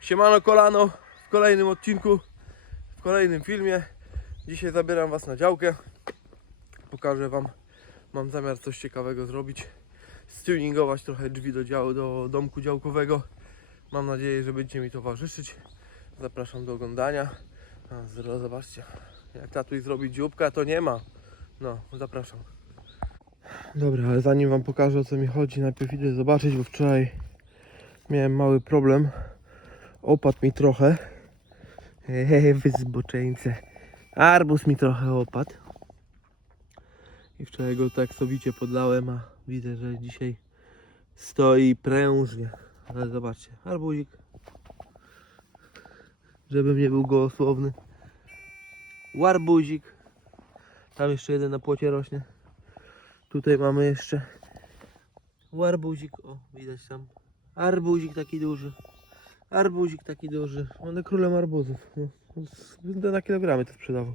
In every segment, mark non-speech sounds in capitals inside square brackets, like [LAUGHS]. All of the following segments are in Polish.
Siemano kolano w kolejnym odcinku, w kolejnym filmie. Dzisiaj zabieram Was na działkę. Pokażę Wam, mam zamiar coś ciekawego zrobić. Stuningować trochę drzwi do, dział, do domku działkowego. Mam nadzieję, że będziecie mi towarzyszyć. Zapraszam do oglądania. Zobaczcie, jak tatuś zrobi dzióbka, to nie ma. No, zapraszam. Dobra, ale zanim Wam pokażę o co mi chodzi, najpierw idę zobaczyć, bo wczoraj miałem mały problem. Opadł mi trochę. Hehe, wy zboczeńce. Arbus mi trochę opadł. I wczoraj go tak sowicie podlałem, a widzę, że dzisiaj stoi prężnie. Ale zobaczcie, arbuzik. Żebym nie był gołosłowny. Warbuzik. Tam jeszcze jeden na płocie rośnie. Tutaj mamy jeszcze Warbuzik, o widać tam. Arbuzik taki duży. Arbuzik taki duży. Będę królem arbuzów. No, będę na kilogramy to sprzedawał.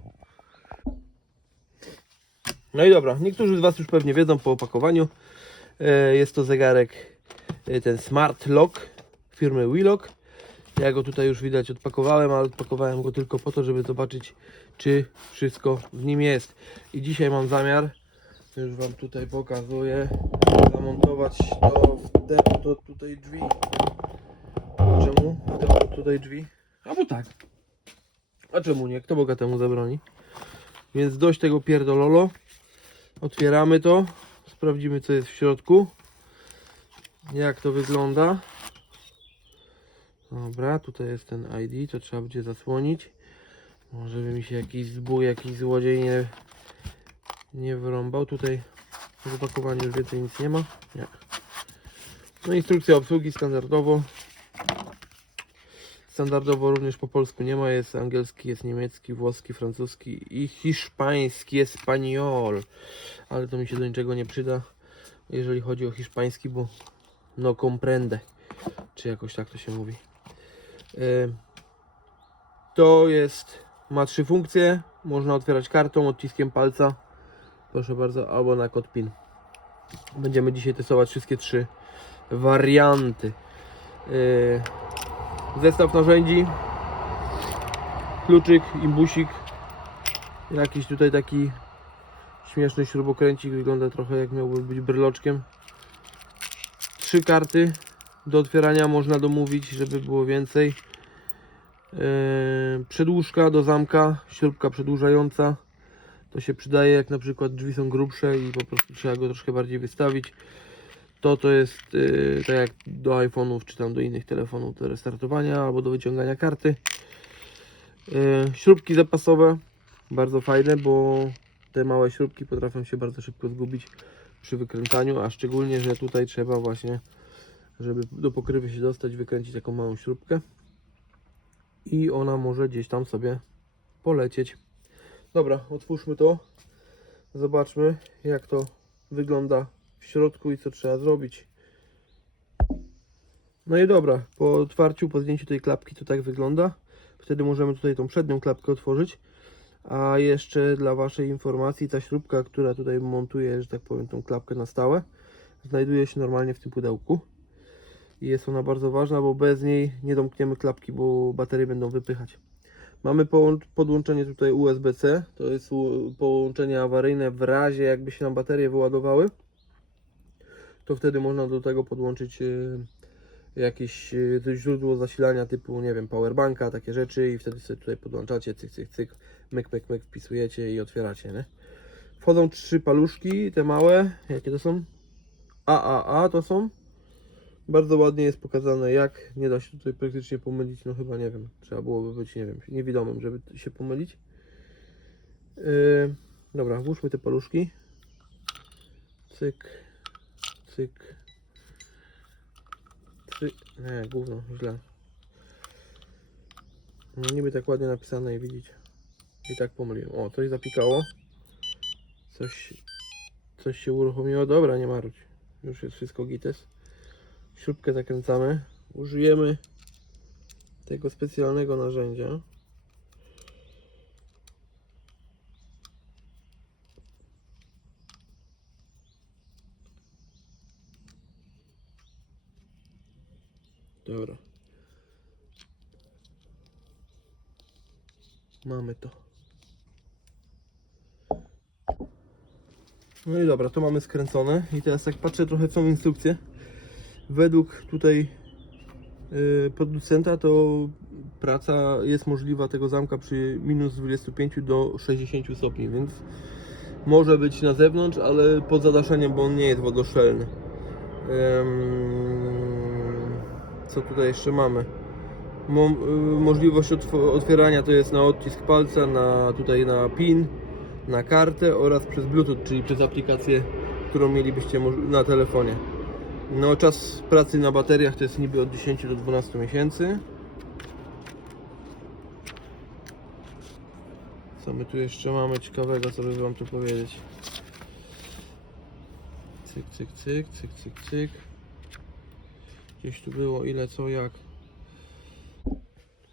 No i dobra, niektórzy z Was już pewnie wiedzą po opakowaniu. E, Jest to zegarek e, ten Smart Lock firmy Willock. Ja go tutaj już widać odpakowałem, ale odpakowałem go tylko po to, żeby zobaczyć czy wszystko w nim jest. I dzisiaj mam zamiar, już Wam tutaj pokazuję, zamontować to w te to tutaj drzwi. Tutaj drzwi? A bo tak. A czemu nie? Kto Boga temu zabroni? Więc dość tego pierdololo. Otwieramy to. Sprawdzimy co jest w środku. Jak to wygląda. Dobra, tutaj jest ten ID, to trzeba będzie zasłonić. Może by mi się jakiś zbój, jakiś złodziej nie, nie wyrąbał. Tutaj w opakowaniu już więcej nic nie ma. Nie. No instrukcja obsługi standardowo. Standardowo również po polsku nie ma. Jest angielski, jest niemiecki, włoski, francuski i hiszpański, espanol. Ale to mi się do niczego nie przyda, jeżeli chodzi o hiszpański, bo no comprende. Czy jakoś tak to się mówi. Ym, To jest, ma trzy funkcje. Można otwierać kartą, odciskiem palca. Proszę bardzo, albo na kod PIN. Będziemy dzisiaj testować wszystkie trzy warianty. Zestaw narzędzi. Kluczyk, imbusik. Jakiś tutaj taki śmieszny śrubokręcik. Wygląda trochę jak miałby być bryloczkiem. Trzy karty do otwierania można domówić, żeby było więcej. Yy, przedłużka do zamka, śrubka przedłużająca. To się przydaje jak na przykład drzwi są grubsze i po prostu trzeba go troszkę bardziej wystawić. To to jest yy, tak jak do iPhone'ów czy tam do innych telefonów do restartowania albo do wyciągania karty. Yy, śrubki zapasowe, bardzo fajne, bo te małe śrubki potrafią się bardzo szybko zgubić przy wykręcaniu, a szczególnie, że tutaj trzeba właśnie żeby do pokrywy się dostać, wykręcić taką małą śrubkę i ona może gdzieś tam sobie polecieć. Dobra, otwórzmy to. Zobaczmy jak to wygląda w środku i co trzeba zrobić. No i dobra, po otwarciu, po zdjęciu tej klapki to tak wygląda. Wtedy możemy tutaj tą przednią klapkę otworzyć. A jeszcze dla Waszej informacji, ta śrubka, która tutaj montuje, że tak powiem, tą klapkę na stałe, znajduje się normalnie w tym pudełku i jest ona bardzo ważna, bo bez niej nie domkniemy klapki, bo baterie będą wypychać. Mamy podłączenie tutaj USB-C, to jest połączenie awaryjne w razie jakby się nam baterie wyładowały, to wtedy można do tego podłączyć y, jakieś y, źródło zasilania typu, nie wiem, powerbanka, takie rzeczy i wtedy sobie tutaj podłączacie, cyk, cyk, cyk, myk, myk, myk, wpisujecie i otwieracie, nie? Wchodzą trzy paluszki, te małe, jakie to są? AAA to są. Bardzo ładnie jest pokazane jak, nie da się tutaj praktycznie pomylić, no chyba nie wiem, trzeba byłoby być, nie wiem, niewidomym, żeby się pomylić. Yy, dobra, włóżmy te paluszki. Cyk, cyk, cyk, nie, gówno, źle. No niby tak ładnie napisane i widzicie. I tak pomyliłem. O, coś zapikało. Coś, coś się uruchomiło. Dobra, nie marudź. Już jest wszystko gites śrubkę zakręcamy. Użyjemy tego specjalnego narzędzia. Dobra. Mamy to. No i dobra, to mamy skręcone. I teraz jak patrzę trochę w tą instrukcję, według tutaj y, producenta to praca jest możliwa tego zamka przy minus 25 do 60 stopni, więc może być na zewnątrz, ale pod zadaszeniem, bo on nie jest wodoszczelny. Co tutaj jeszcze mamy? Y, możliwość otw- otwierania to jest na odcisk palca, na tutaj na PIN, na kartę oraz przez Bluetooth, czyli przez aplikację, którą mielibyście na telefonie. No, czas pracy na bateriach to jest niby od 10 do 12 miesięcy. Co my tu jeszcze mamy ciekawego, co by wam tu powiedzieć? Cyk, cyk, cyk, cyk, cyk, cyk. Gdzieś tu było ile, co, jak.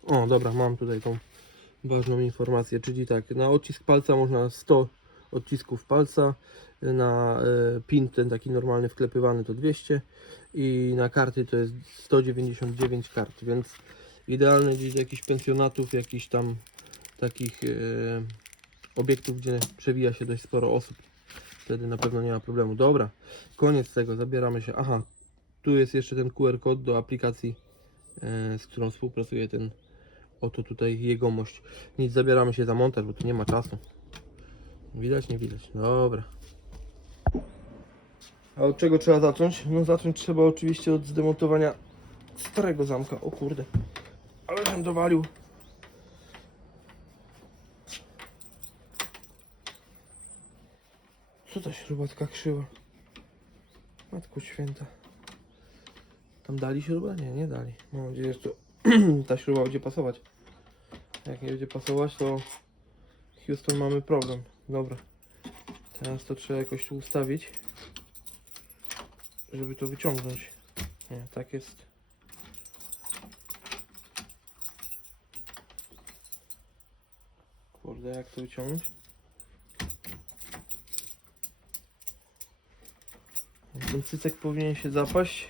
O, dobra, mam tutaj tą ważną informację, czyli tak, na odcisk palca można 100 odcisków palca, na e, pin ten taki normalny wklepywany to 200 i na karty to jest 199 kart, więc idealny gdzieś do jakichś pensjonatów, jakichś tam takich e, obiektów, gdzie przewija się dość sporo osób. Wtedy na pewno nie ma problemu. Dobra, koniec tego, zabieramy się. Aha, tu jest jeszcze ten QR kod do aplikacji, e, z którą współpracuje ten oto tutaj jegomość. Nic, zabieramy się za montaż, bo tu nie ma czasu. Widać, nie widać. Dobra. A od czego trzeba zacząć? No zacząć trzeba oczywiście od zdemontowania starego zamka. O kurde. Ale żem dowalił. Co ta śruba taka krzywa? Matko święta. Tam dali śrubę? Nie, nie dali. Mam nadzieję, że to [CLEARS THROAT] ta śruba będzie pasować. Jak nie będzie pasować, to Houston mamy problem. Dobra. Teraz to trzeba jakoś tu ustawić, żeby to wyciągnąć. Nie, tak jest. Kurde, jak to wyciągnąć? Ten cycek powinien się zapaść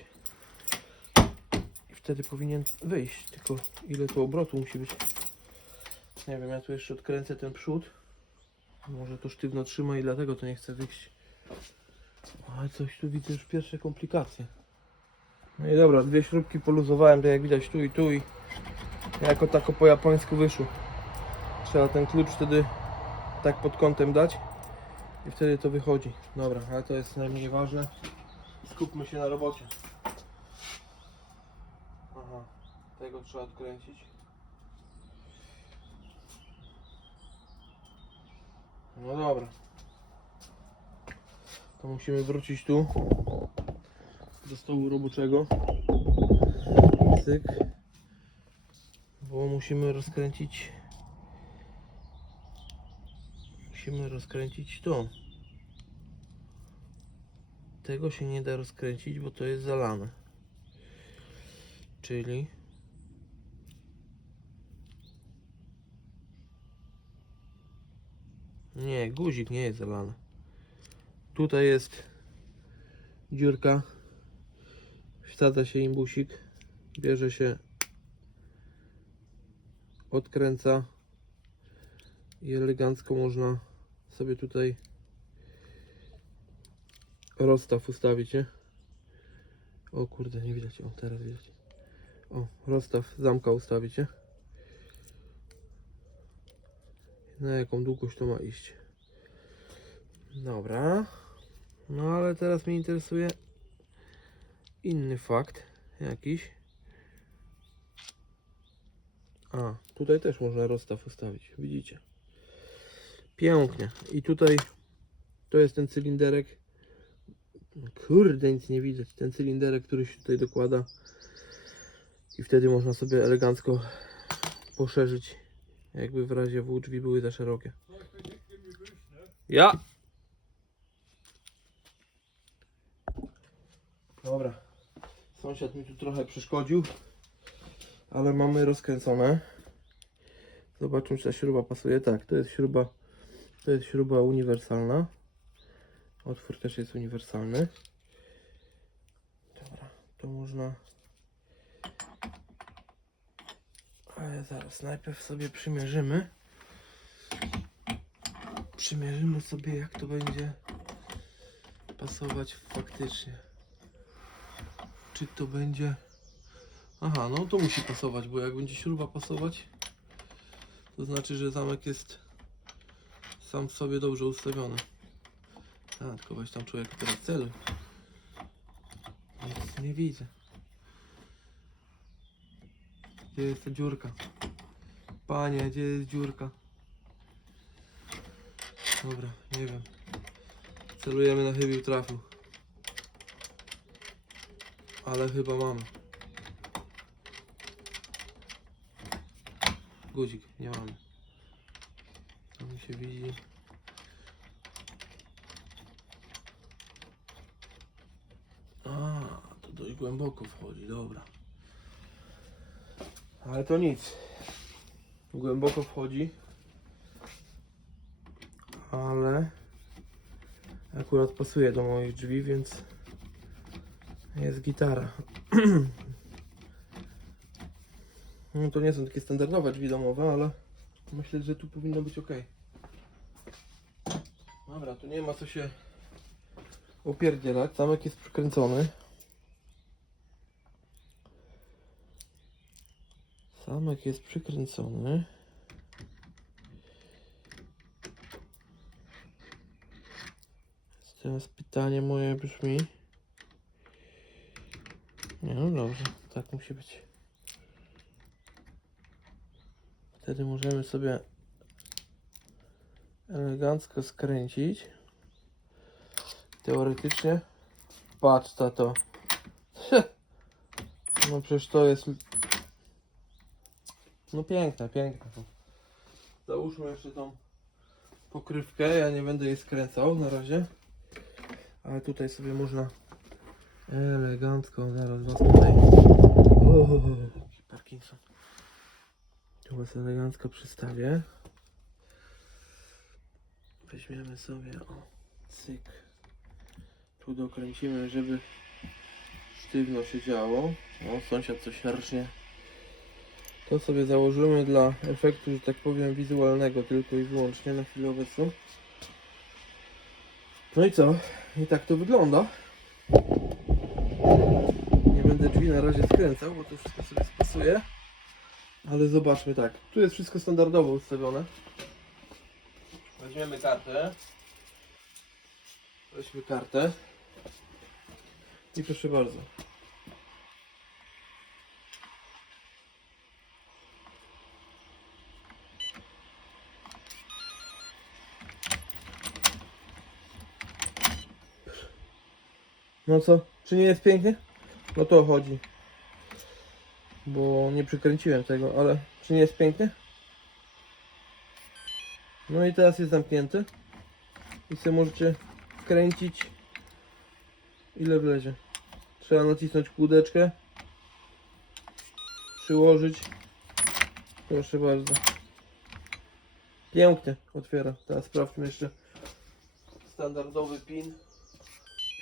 i wtedy powinien wyjść. Tylko ile tu obrotu musi być? Nie wiem, ja tu jeszcze odkręcę ten przód. Może to sztywno trzyma i dlatego to nie chce wyjść. Ale coś tu widzę już pierwsze komplikacje. No i dobra, dwie śrubki poluzowałem, tak jak widać tu i tu i jako tako po japońsku wyszło. Trzeba ten klucz wtedy tak pod kątem dać i wtedy to wychodzi. Dobra, ale to jest najmniej ważne. Skupmy się na robocie. Aha, tego trzeba odkręcić. No dobra. To musimy wrócić tu do stołu roboczego. Cyk. Bo musimy rozkręcić. Musimy rozkręcić to. Tego się nie da rozkręcić, bo to jest zalane. Czyli Nie, guzik nie jest zalany. Tutaj jest dziurka. Wsadza się imbusik. Bierze się, odkręca i elegancko można sobie tutaj rozstaw ustawić, nie? O kurde, nie widać. O, teraz widać. O, rozstaw zamka ustawić, nie? Na jaką długość to ma iść. Dobra. No ale teraz mnie interesuje inny fakt jakiś. A, tutaj też można rozstaw ustawić, widzicie. Pięknie. I tutaj to jest ten cylinderek. Kurde, nic nie widać. Ten cylinderek, który się tutaj dokłada. I wtedy można sobie elegancko poszerzyć jakby w razie W drzwi były za szerokie. Ja! Dobra. Sąsiad mi tu trochę przeszkodził, ale mamy rozkręcone. Zobaczmy, czy ta śruba pasuje. Tak, to jest śruba, to jest śruba uniwersalna. Otwór też jest uniwersalny. Dobra, to można. Ale zaraz, najpierw sobie przymierzymy. przymierzymy sobie jak to będzie pasować faktycznie. Czy to będzie... Aha, no to musi pasować, bo jak będzie śruba pasować, to znaczy, że zamek jest sam w sobie dobrze ustawiony. A, tylko weź tam człowiek teraz celuj. Nic nie widzę. Gdzie jest ta dziurka? Panie, gdzie jest dziurka? Dobra, nie wiem. Celujemy na chybił trafił. Ale chyba mamy. Guzik, nie mamy. To mi się widzi. A, to dość głęboko wchodzi, dobra. Ale to nic. Głęboko wchodzi. Ale akurat pasuje do moich drzwi, więc jest gitara. [CLEARS THROAT] No to nie są takie standardowe drzwi domowe, ale myślę, że tu powinno być ok. Dobra, tu nie ma co się opierdzielać. Zamek jest przykręcony. Zamek jest przykręcony. Teraz pytanie moje brzmi. Nie, no dobrze, tak musi być. Wtedy możemy sobie elegancko skręcić. Teoretycznie. Patrz na to. [LAUGHS] No przecież to jest... No piękne, piękne. Załóżmy jeszcze tą pokrywkę. Ja nie będę jej skręcał na razie. Ale tutaj sobie można elegancko, zaraz was tutaj. Parkinson. Tu was elegancko przystawię. Weźmiemy sobie, o, cyk. Tu dokręcimy, żeby sztywno się działo. O, sąsiad coś rcznie. To sobie założymy dla efektu, że tak powiem, wizualnego tylko i wyłącznie na chwilę obecną. No i co? I tak to wygląda. Nie będę drzwi na razie skręcał, bo to wszystko sobie spasuje. Ale zobaczmy tak. Tu jest wszystko standardowo ustawione. Weźmiemy kartę. Weźmy kartę. I proszę bardzo. No co? Czy nie jest pięknie? No to chodzi. Bo nie przykręciłem tego, ale czy nie jest pięknie? No i teraz jest zamknięty. I sobie możecie kręcić ile wlezie. Trzeba nacisnąć kółdeczkę. Przyłożyć. Proszę bardzo. Pięknie otwiera. Teraz sprawdźmy jeszcze standardowy pin.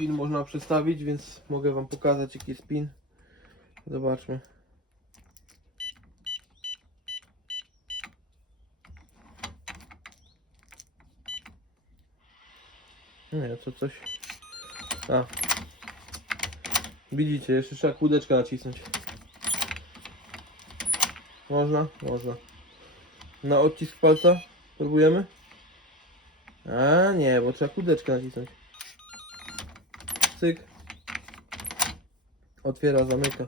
Pin można przestawić, więc mogę Wam pokazać jaki jest pin. Zobaczmy. Nie, to coś. A. Widzicie, jeszcze trzeba kółdeczkę nacisnąć. Można? Można. Na odcisk palca? Próbujemy? A nie, bo trzeba kółdeczkę nacisnąć. Cyk. Otwiera, zamyka.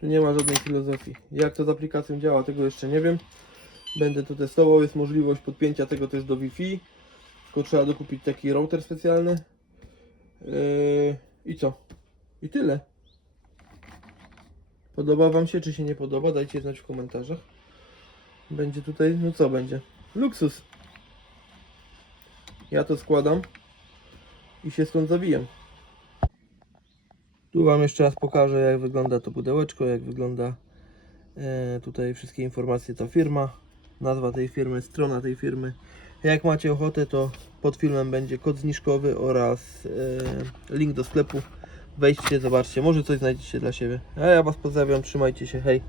Tu nie ma żadnej filozofii. Jak to z aplikacją działa, tego jeszcze nie wiem. Będę to testował. Jest możliwość podpięcia tego też do Wi-Fi. Tylko trzeba dokupić taki router specjalny. Yy, I co? I tyle. Podoba Wam się, czy się nie podoba? Dajcie znać w komentarzach. Będzie tutaj, no co będzie? Luksus. Ja to składam i się stąd zawijam. Tu Wam jeszcze raz pokażę, jak wygląda to pudełeczko, jak wygląda e, tutaj wszystkie informacje, ta firma, nazwa tej firmy, strona tej firmy. Jak macie ochotę, to pod filmem będzie kod zniżkowy oraz e, link do sklepu. Wejdźcie, zobaczcie, może coś znajdziecie dla siebie. A ja Was pozdrawiam, trzymajcie się, hej.